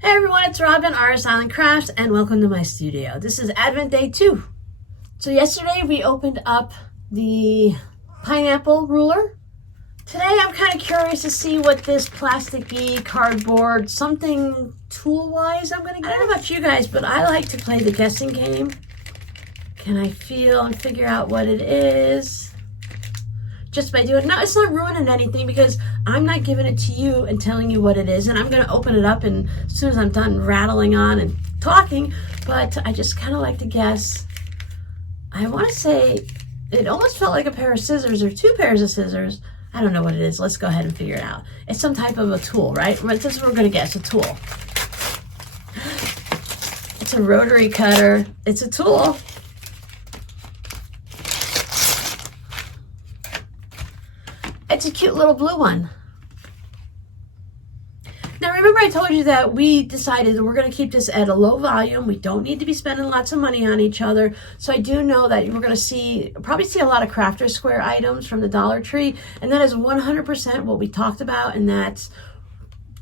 Hey everyone, it's Robin, Artist Island Crafts, and welcome to my studio. This is Advent Day 2. So yesterday we opened up the pineapple ruler. Today I'm kind of curious to see what this plasticky cardboard, something tool-wise I'm going to get. I don't know about you guys, but I like to play the guessing game. Can I feel and figure out what it is? Just by doing it. No, it's not ruining anything because I'm not giving it to you and telling you what it is, and I'm going to open it up and as soon as I'm done rattling on and talking, but I just kind of like to guess. I want to say it almost felt like a pair of scissors or two pairs of scissors. I don't know what it is. Let's go ahead and figure it out. It's some type of a tool, right? This is what we're going to guess, a tool. It's a rotary cutter. It's a tool. It's a cute little blue one. Now remember I told you that we decided that we're going to keep this at a low volume. We don't need to be spending lots of money on each other. So I do know that we're going to probably see a lot of Crafter's Square items from the Dollar Tree. And that is 100% what we talked about. And that's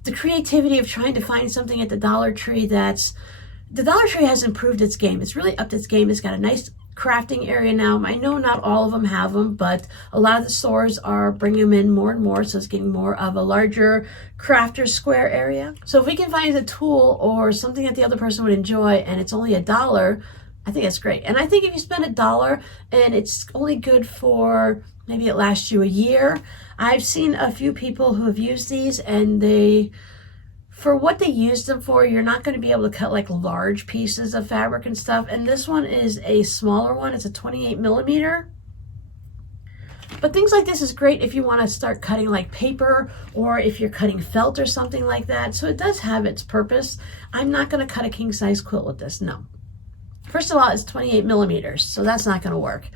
the creativity of trying to find something at the Dollar Tree the Dollar Tree has improved its game. It's really upped its game. It's got a nice crafting area now. I know not all of them have them, but a lot of the stores are bringing them in more and more, so it's getting more of a larger Crafter's Square area. So if we can find a tool or something that the other person would enjoy and it's only $1, I think that's great. And I think if you spend $1 and it's only good for, maybe it lasts you a year. I've seen a few people who have used these and for what they use them for, you're not going to be able to cut like large pieces of fabric and stuff. And this one is a smaller one. It's a 28 millimeter. But things like this is great if you want to start cutting like paper or if you're cutting felt or something like that. So it does have its purpose. I'm not going to cut a king size quilt with this, no. First of all, it's 28 millimeters, so that's not going to work.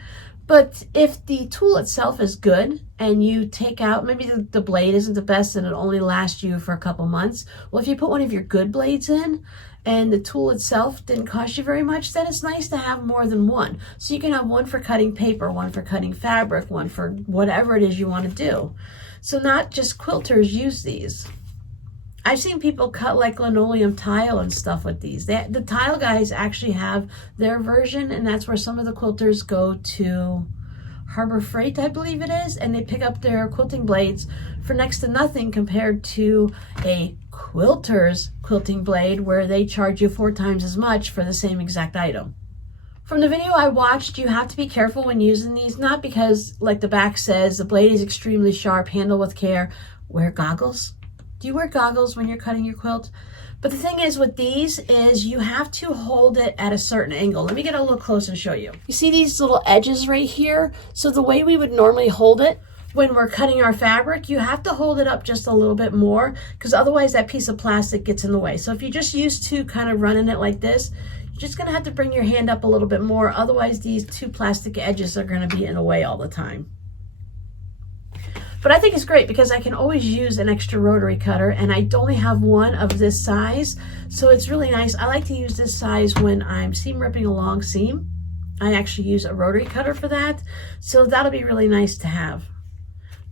But if the tool itself is good and you take out, maybe the blade isn't the best and it only lasts you for a couple months. Well, if you put one of your good blades in and the tool itself didn't cost you very much, then it's nice to have more than one. So you can have one for cutting paper, one for cutting fabric, one for whatever it is you want to do. So not just quilters use these. I've seen people cut like linoleum tile and stuff with these. The tile guys actually have their version, and that's where some of the quilters go to Harbor Freight, I believe it is, and they pick up their quilting blades for next to nothing compared to a quilter's quilting blade where they charge you 4 times as much for the same exact item. From the video I watched, you have to be careful when using these, not because, like the back says, the blade is extremely sharp, handle with care. Wear goggles. Do you wear goggles when you're cutting your quilt? But the thing is with these is you have to hold it at a certain angle. Let me get a little close and show you. You see these little edges right here? So the way we would normally hold it when we're cutting our fabric, you have to hold it up just a little bit more because otherwise that piece of plastic gets in the way. So if you're just used to kind of running it like this, you're just gonna have to bring your hand up a little bit more. Otherwise these two plastic edges are gonna be in the way all the time. But I think it's great because I can always use an extra rotary cutter and I only have one of this size. So it's really nice. I like to use this size when I'm seam ripping a long seam. I actually use a rotary cutter for that. So that'll be really nice to have.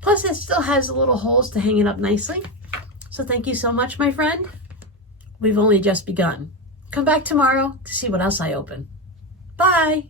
Plus it still has little holes to hang it up nicely. So thank you so much, my friend. We've only just begun. Come back tomorrow to see what else I open. Bye.